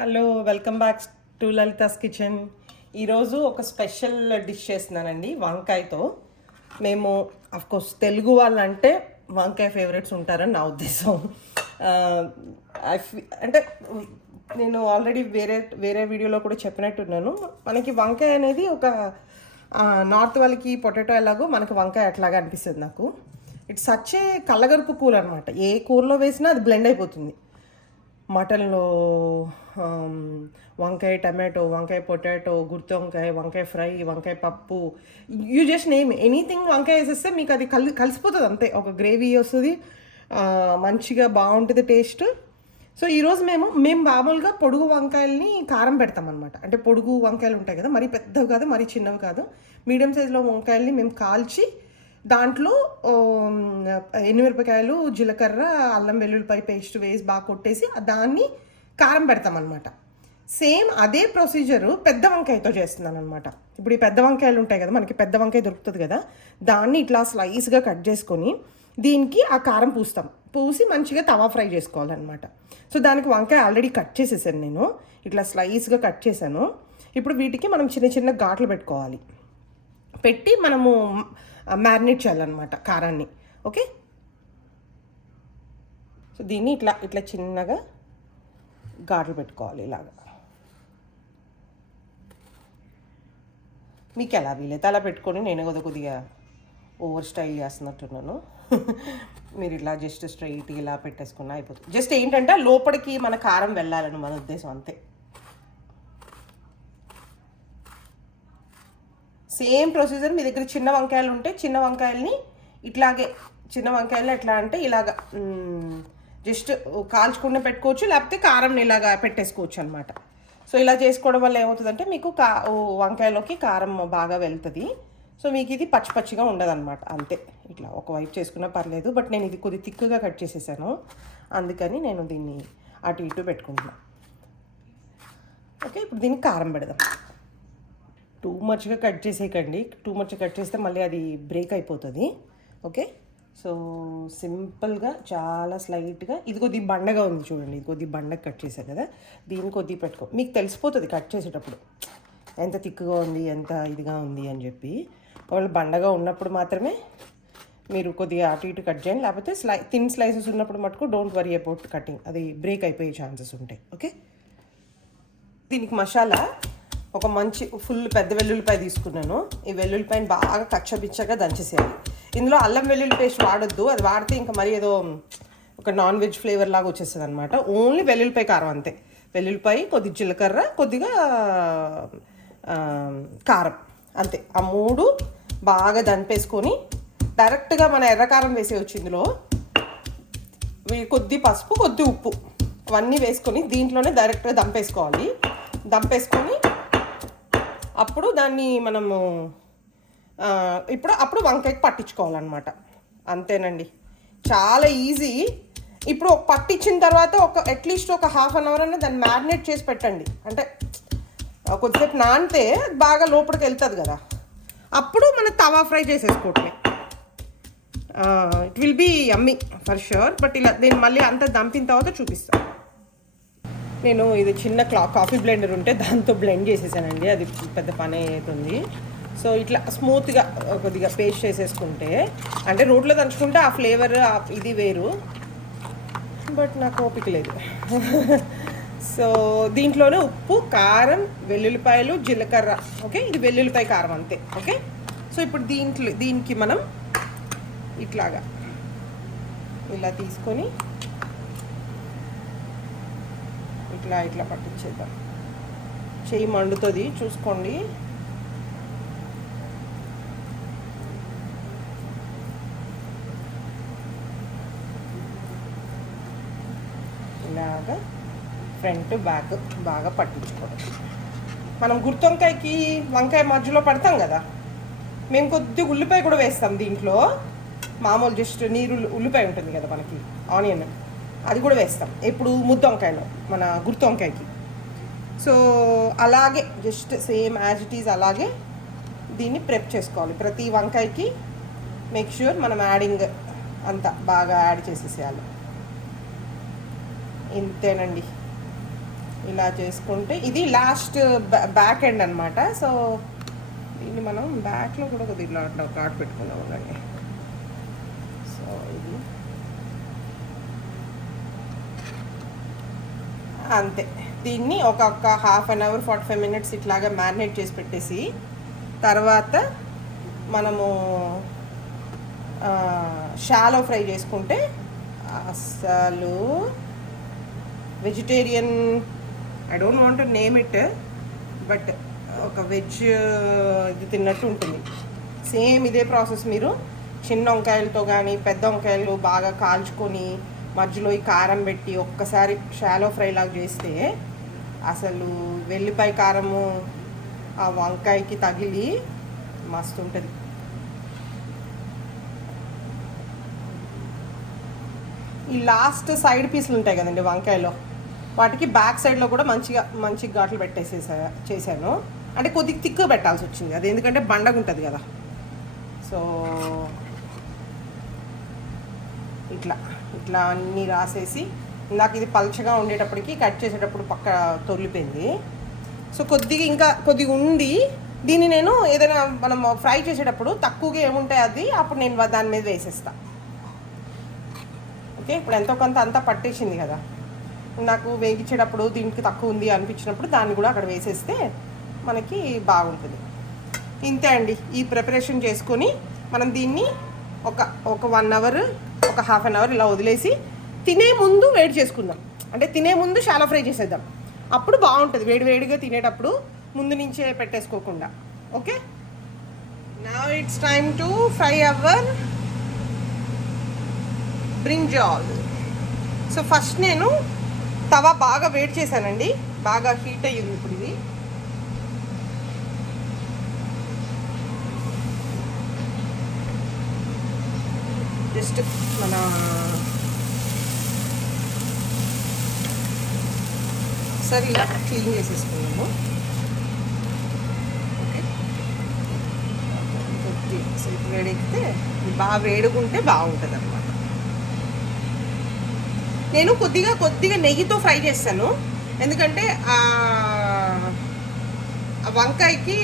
Hello, welcome back to Lalitha's kitchen. ఈరోజు ఒక special dish చేస్తున్నానండి వంకాయతో. మేము అఫ్కోర్స్ తెలుగు వాళ్ళంటే వంకాయ ఫేవరెట్స్ ఉంటారని నా ఉద్దేశం. అంటే నేను ఆల్రెడీ వేరే వేరే వీడియోలో కూడా చెప్పినట్టున్నాను, మనకి వంకాయ అనేది ఒక నార్త్ వాళ్ళకి పొటాటో ఎలాగో మనకి వంకాయ అట్లాగా అనిపిస్తుంది నాకు. ఇట్స్ సచ్ ఏ కళ్ళగరుపు కూర అనమాట. ఏ కూరలో వేసినా అది బ్లెండ్ అయిపోతుంది. మటన్లో వంకాయ టమాటో, వంకాయ పొటాటో, గుత్తి వంకాయ, వంకాయ ఫ్రై, వంకాయ పప్పు, యూ జస్ట్ నేమ్ ఎనీథింగ్ వంకాయ వేసేస్తే మీకు అది కలిసిపోతుంది అంతే. ఒక గ్రేవీ వస్తుంది, మంచిగా బాగుంటుంది టేస్ట్. సో ఈరోజు మేము మామూలుగా పొడుగు వంకాయలని కారం పెడతామన్నమాట. అంటే పొడుగు వంకాయలు ఉంటాయి కదా, మరీ పెద్దవి కాదు మరీ చిన్నవి కాదు, మీడియం సైజులో వంకాయల్ని మేము కాల్చి దాంట్లో ఎండుమిరపకాయలు, జీలకర్ర, అల్లం వెల్లుల్లిపాయ పేస్ట్ వేసి బాగా కొట్టేసి దాన్ని కారం పెడతామన్నమాట. సేమ్ అదే ప్రొసీజరు పెద్ద వంకాయతో చేస్తున్నాను అనమాట. ఇప్పుడు ఈ పెద్ద వంకాయలు ఉంటాయి కదా, మనకి పెద్ద వంకాయ దొరుకుతుంది కదా, దాన్ని ఇట్లా స్లైస్గా కట్ చేసుకొని దీనికి ఆ కారం పూసి మంచిగా తవా ఫ్రై చేసుకోవాలన్నమాట. సో దానికి వంకాయ ఆల్రెడీ కట్ చేసేసాను నేను, ఇట్లా స్లైస్గా కట్ చేశాను. ఇప్పుడు వీటికి మనం చిన్న చిన్న ఘాట్లు పెట్టి మనము మ్యారినేట్ చేయాలన్నమాట కారాన్ని. ఓకే, సో దీన్ని ఇట్లా చిన్నగా ఘాట్లు పెట్టుకోవాలి ఇలాగా. మీకు ఎలా వీలైతే అలా పెట్టుకొని, నేను కొద్దిగా ఓవర్ స్టైల్ చేస్తున్నట్టున్నాను. మీరు ఇట్లా జస్ట్ స్ట్రైట్గా ఇలా పెట్టేసుకున్నా అయిపోతుంది. జస్ట్ ఏంటంటే లోపలికి మన కారం వెళ్ళాలని మన ఉద్దేశం అంతే. సేమ్ ప్రొసీజర్ మీ దగ్గర చిన్న వంకాయలు ఉంటే చిన్న వంకాయలని ఇట్లాగే, చిన్న వంకాయలు ఎట్లా అంటే ఇలాగా జస్ట్ కాల్చుకునే పెట్టుకోవచ్చు, లేకపోతే కారంని ఇలాగా పెట్టేసుకోవచ్చు అనమాట. సో ఇలా చేసుకోవడం వల్ల ఏమవుతుందంటే మీకు వంకాయలోకి కారం బాగా వెళ్తుంది. సో మీకు ఇది పచ్చిగా ఉండదు అనమాట అంతే. ఇట్లా ఒకవైపు చేసుకున్నా పర్లేదు, బట్ నేను ఇది కొద్దిగా థిక్గా కట్ చేసేసాను, అందుకని నేను దీన్ని అటు ఇటు పెట్టుకుంటున్నాను. ఓకే, ఇప్పుడు దీనికి కారం పెడదాం. టూ మచ్గా కట్ చేసేయకండి, టూ మచ్గా కట్ చేస్తే మళ్ళీ అది బ్రేక్ అయిపోతుంది. ఓకే, సో సింపుల్గా చాలా స్లైట్గా, ఇది కొద్దిగా బండగా ఉంది చూడండి, ఇది కొద్దిగా బండగా కట్ చేశారు కదా, దీన్ని కొద్దిగా పెట్టుకో, మీకు తెలిసిపోతుంది కట్ చేసేటప్పుడు ఎంత థిక్గా ఉంది ఎంత ఇదిగా ఉంది అని చెప్పి. వాళ్ళు బండగా ఉన్నప్పుడు మాత్రమే మీరు కొద్దిగా అటు ఇటు కట్ చేయండి, లేకపోతే థిన్ స్లైసెస్ ఉన్నప్పుడు మటుకు డోంట్ వరీ అబౌట్ కటింగ్, అది బ్రేక్ అయిపోయే ఛాన్సెస్ ఉంటాయి. ఓకే, దీనికి మసాలా ఒక మంచి ఫుల్ పెద్ద వెల్లుల్లిపాయ తీసుకున్నాను. ఈ వెల్లుల్లిపాయని బాగా కచ్చబిచ్చగా దంచేసేయాలి. ఇందులో అల్లం వెల్లుల్లి పేస్ట్ వాడొద్దు, అది వాడితే ఇంకా మరి ఏదో ఒక నాన్ వెజ్ ఫ్లేవర్ లాగా వచ్చేస్తుంది అనమాట. ఓన్లీ వెల్లుల్లిపాయ కారం అంతే. వెల్లుల్లిపాయ, కొద్దిగా జీలకర్ర, కొద్దిగా కారం అంతే. ఆ మూడు బాగా దంపేసుకొని డైరెక్ట్గా మన ఎర్రకారం వేసేయచ్చు. ఇందులో కొద్ది పసుపు, కొద్ది ఉప్పు అవన్నీ వేసుకొని దీంట్లోనే డైరెక్ట్గా దంపేసుకొని అప్పుడు దాన్ని మనము అప్పుడు వంకాయకి పట్టించుకోవాలన్నమాట. అంతేనండి, చాలా ఈజీ. ఇప్పుడు పట్టించిన తర్వాత అట్లీస్ట్ ఒక హాఫ్ అన్ అవర్ అన్న దాన్ని మ్యారినేట్ చేసి పెట్టండి. అంటే కొద్దిసేపు నానితే బాగా లోపలికి వెళ్తుంది కదా, అప్పుడు మనం తవా ఫ్రై చేసేసుకోవటమే. It will be yummy for sure. But ఇలా నేను మళ్ళీ అంతా దంపిన తర్వాత చూపిస్తాను. నేను ఇది చిన్న కాఫీ బ్లెండర్ ఉంటే దాంతో బ్లెండ్ చేసేసానండి, అది పెద్ద పని అవుతుంది. సో ఇట్లా స్మూత్గా కొద్దిగా పేస్ట్ చేసేసుకుంటే, అంటే రోట్లో దంచుకుంటే ఆ ఫ్లేవర్ ఇది వేరు, బట్ నాకు ఓపిక లేదు. సో దీంట్లోనే ఉప్పు, కారం, వెల్లుల్లిపాయలు, జీలకర్ర. ఓకే, ఇది వెల్లుల్లిపాయ కారం అంతే. ఓకే, సో ఇప్పుడు దీనికి మనం ఇట్లాగా ఇలా తీసుకొని ఇట్లా పట్టించేద్దాం. చెయ్యి మండుతుంది చూసుకోండి. ఇలాగా ఫ్రంట్ బ్యాక్ బాగా పట్టించుకోవడం. మనం గుత్తి వంకాయ మధ్యలో పడతాం కదా, మేము కొద్దిగా ఉల్లిపాయ కూడా వేస్తాం దీంట్లో. మామూలు జస్ట్ ఉల్లిపాయ ఉంటుంది కదా మనకి, ఆనియన్, అది కూడా వేస్తాం ఎప్పుడు ముద్ద వంకాయలో, మన గుత్తి వంకాయకి. సో అలాగే just same as it is అలాగే దీన్ని ప్రెప్ చేసుకోవాలి. ప్రతి వంకాయకి మేక్ ష్యూర్ మనం యాడింగ్ అంతా బాగా యాడ్ చేసేసేయాలి. ఇంతేనండి. ఇలా చేసుకుంటే ఇది లాస్ట్ బ్యాక్ ఎండ్ అనమాట. సో దీన్ని మనం బ్యాక్లో కూడా కొద్దిగా ఇట్లా అట్లా కాట్ పెట్టుకుందాం ఉండండి. సో ఇది అంతే. దీన్ని ఒక హాఫ్ అన్ అవర్ 45 minutes ఇట్లాగా మ్యారినేట్ చేసి పెట్టేసి తర్వాత మనము షాలో ఫ్రై చేసుకుంటే అసలు vegetarian, I don't want to name it, but ఒక వెజ్ ఇది తిన్నట్టు ఉంటుంది. సేమ్ ఇదే ప్రాసెస్ మీరు చిన్న వంకాయలతో కానీ పెద్ద వంకాయలు బాగా కాల్చుకొని మధ్యలో ఈ కారం పెట్టి ఒక్కసారి షాలో ఫ్రై లాగా చేస్తే అసలు వెల్లిపాయ కారము ఆ వంకాయకి తగిలి మస్తు ఉంటుంది. ఈ లాస్ట్ సైడ్ పీసులు ఉంటాయి కదండి వంకాయలో, వాటికి బ్యాక్ సైడ్లో కూడా మంచి ఘాట్లు చేశాను. అంటే కొద్దిగా తిక్కువ పెట్టాల్సి వచ్చింది, అది ఎందుకంటే బండగా ఉంటుంది కదా. సో ఇట్లా అన్నీ రాసేసి ఇందాక ఇది పల్చగా ఉండేటప్పటికి కట్ చేసేటప్పుడు పక్క తొలిపోయింది. సో కొద్దిగా ఉంది. దీన్ని నేను ఏదైనా మనం ఫ్రై చేసేటప్పుడు తక్కువగా ఏముంటాయి అది అప్పుడు నేను దాని మీద వేసేస్తా. ఓకే, ఇప్పుడు ఎంతో కొంత అంతా పట్టేసింది కదా, నాకు వేగించేటప్పుడు దీనికి తక్కువ ఉంది అనిపించినప్పుడు దాన్ని కూడా అక్కడ వేసేస్తే మనకి బాగుంటుంది. ఇంతే అండి. ఈ ప్రిపరేషన్ చేసుకొని మనం దీన్ని ఒక 1 hour ఒక హాఫ్ అన్ అవర్ ఇలా వదిలేసి తినే ముందు వేడి చేసుకుందాం. అంటే తినే ముందు షాలో ఫ్రై చేసేద్దాం, అప్పుడు బాగుంటుంది. వేడిగా తినేటప్పుడు ముందు నుంచే పెట్టేసుకోకుండా. Okay, now it's time to fry our brinjal. So first నేను తవా బాగా వేడి చేశానండి, బాగా హీట్ అయ్యింది. ఇప్పుడు ఇది జస్ట్ మన సరే ఇలా క్లీన్ చేసేసుకున్నాము. ఓకే, సేపు వేడెక్కితే బాగా వేడుకుంటే బాగుంటుంది అన్నమాట. నేను కొద్దిగా నెయ్యితో ఫ్రై చేస్తాను, ఎందుకంటే వంకాయకి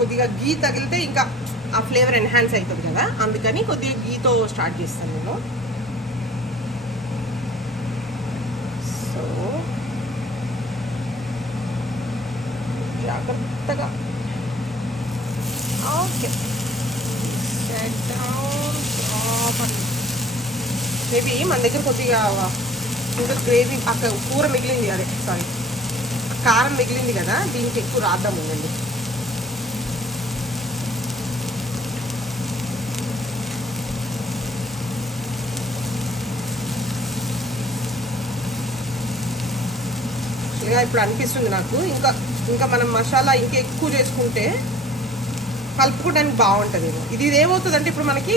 కొద్దిగా గీ తగిలితే ఇంకా ఆ ఫ్లేవర్ ఎన్హాన్స్ అవుతుంది కదా, అందుకని కొద్దిగా గీతో స్టార్ట్ చేస్తాను నేను. సో జాగ్రత్తగా ఓకే మేబీ మన దగ్గర కొద్దిగా ఇంకా గ్రేవీ అక్కడ కూర మిగిలింది, అదే సారీ కారం మిగిలింది కదా, దీనికి ఎక్కువ రాద్దాం ఉందండి. ఇప్పుడు అనిపిస్తుంది నాకు ఇంకా మనం మసాలా ఇంకా ఎక్కువ చేసుకుంటే కలుపుకోవడానికి బాగుంటుంది. ఇది ఏమవుతుందంటే ఇప్పుడు మనకి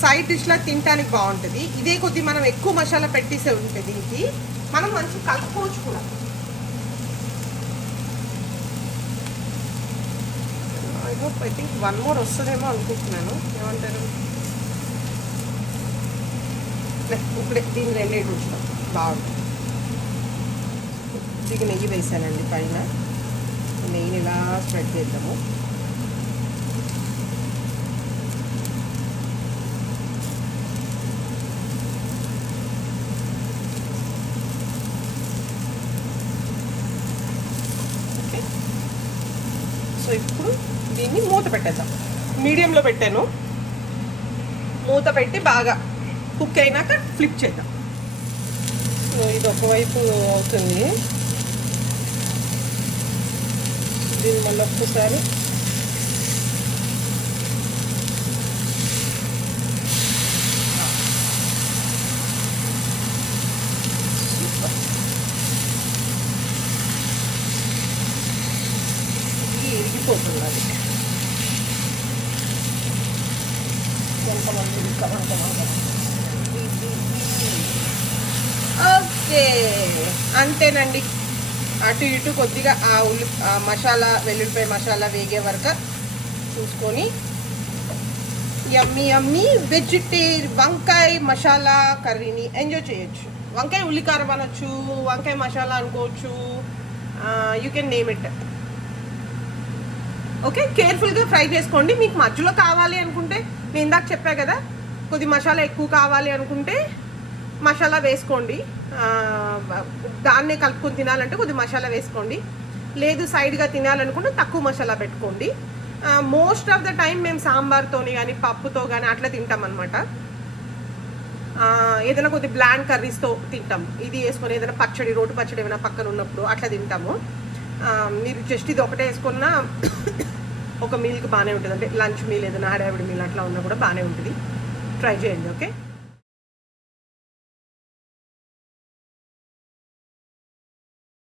సైడ్ డిష్లా తినడానికి బాగుంటుంది. ఇదే కొద్ది మనం ఎక్కువ మసాలా పెట్టేసే ఉంటుంది, దీనికి మనం మంచిగా కలుపుకోవచ్చు కూడా. ఐ థింక్ 1 more వస్తుందేమో అనుకుంటున్నాను, ఏమంటారు? ఇప్పుడే దీన్ని 2 ఉంచుతాం, బాగుంటుంది. కొద్దిగా నెయ్యి వేసానండి పైన, నెయ్యిని ఇలా స్ప్రెడ్ చేద్దాము. ఓకే, సో ఇప్పుడు దీన్ని మూత పెట్టేద్దాం. మీడియంలో పెట్టాను, మూత పెట్టి బాగా కుక్ అయినాక ఫ్లిప్ చేద్దాం. సో ఇది ఒకవైపు అవుతుంది, దీన్ని మళ్ళీ ఒక్కసారి ఇరిగిపోతుంది. అది కొంతమంది ఓకే, అంతేనండి. అటు ఇటు కొద్దిగా ఆ మసాలా వెల్లుల్లిపాయ మసాలా వేగే వరకు చూసుకొని యమ్మీ యమ్మీ వెజిటేరియన్ వంకాయ మసాలా కర్రీని ఎంజాయ్ చేయొచ్చు. వంకాయ ఉల్లికారం అనొచ్చు, వంకాయ మసాలా అనుకోవచ్చు, you can name it. Okay, కేర్ఫుల్గా ఫ్రై చేసుకోండి. మీకు మధ్యలో కావాలి అనుకుంటే నేను ఇందాక చెప్పా కదా, కొద్ది మసాలా ఎక్కువ కావాలి అనుకుంటే మసాలా వేసుకోండి. దాన్నే కలుపుకొని తినాలంటే కొద్ది మసాలా వేసుకోండి. లేదు సైడ్గా తినాలనుకుంటే తక్కువ మసాలా పెట్టుకోండి. మోస్ట్ ఆఫ్ ద టైం మేము సాంబార్తోని కానీ పప్పుతో కానీ అట్లా తింటాం అనమాట. ఏదైనా కొద్ది బ్లాండ్ కర్రీస్తో తింటాం. ఇది వేసుకొని ఏదైనా పచ్చడి, రోటి పచ్చడి ఏమైనా పక్కన ఉన్నప్పుడు అట్లా తింటాము. మీరు జస్ట్ ఇది ఒకటే వేసుకున్నా ఒక మీల్కి బాగానే ఉంటుంది. అంటే లంచ్ మీల్ ఏదైనా హడావిడి మీల్ అట్లా ఉన్నా కూడా బాగానే ఉంటుంది. ట్రై చేయండి. ఓకే.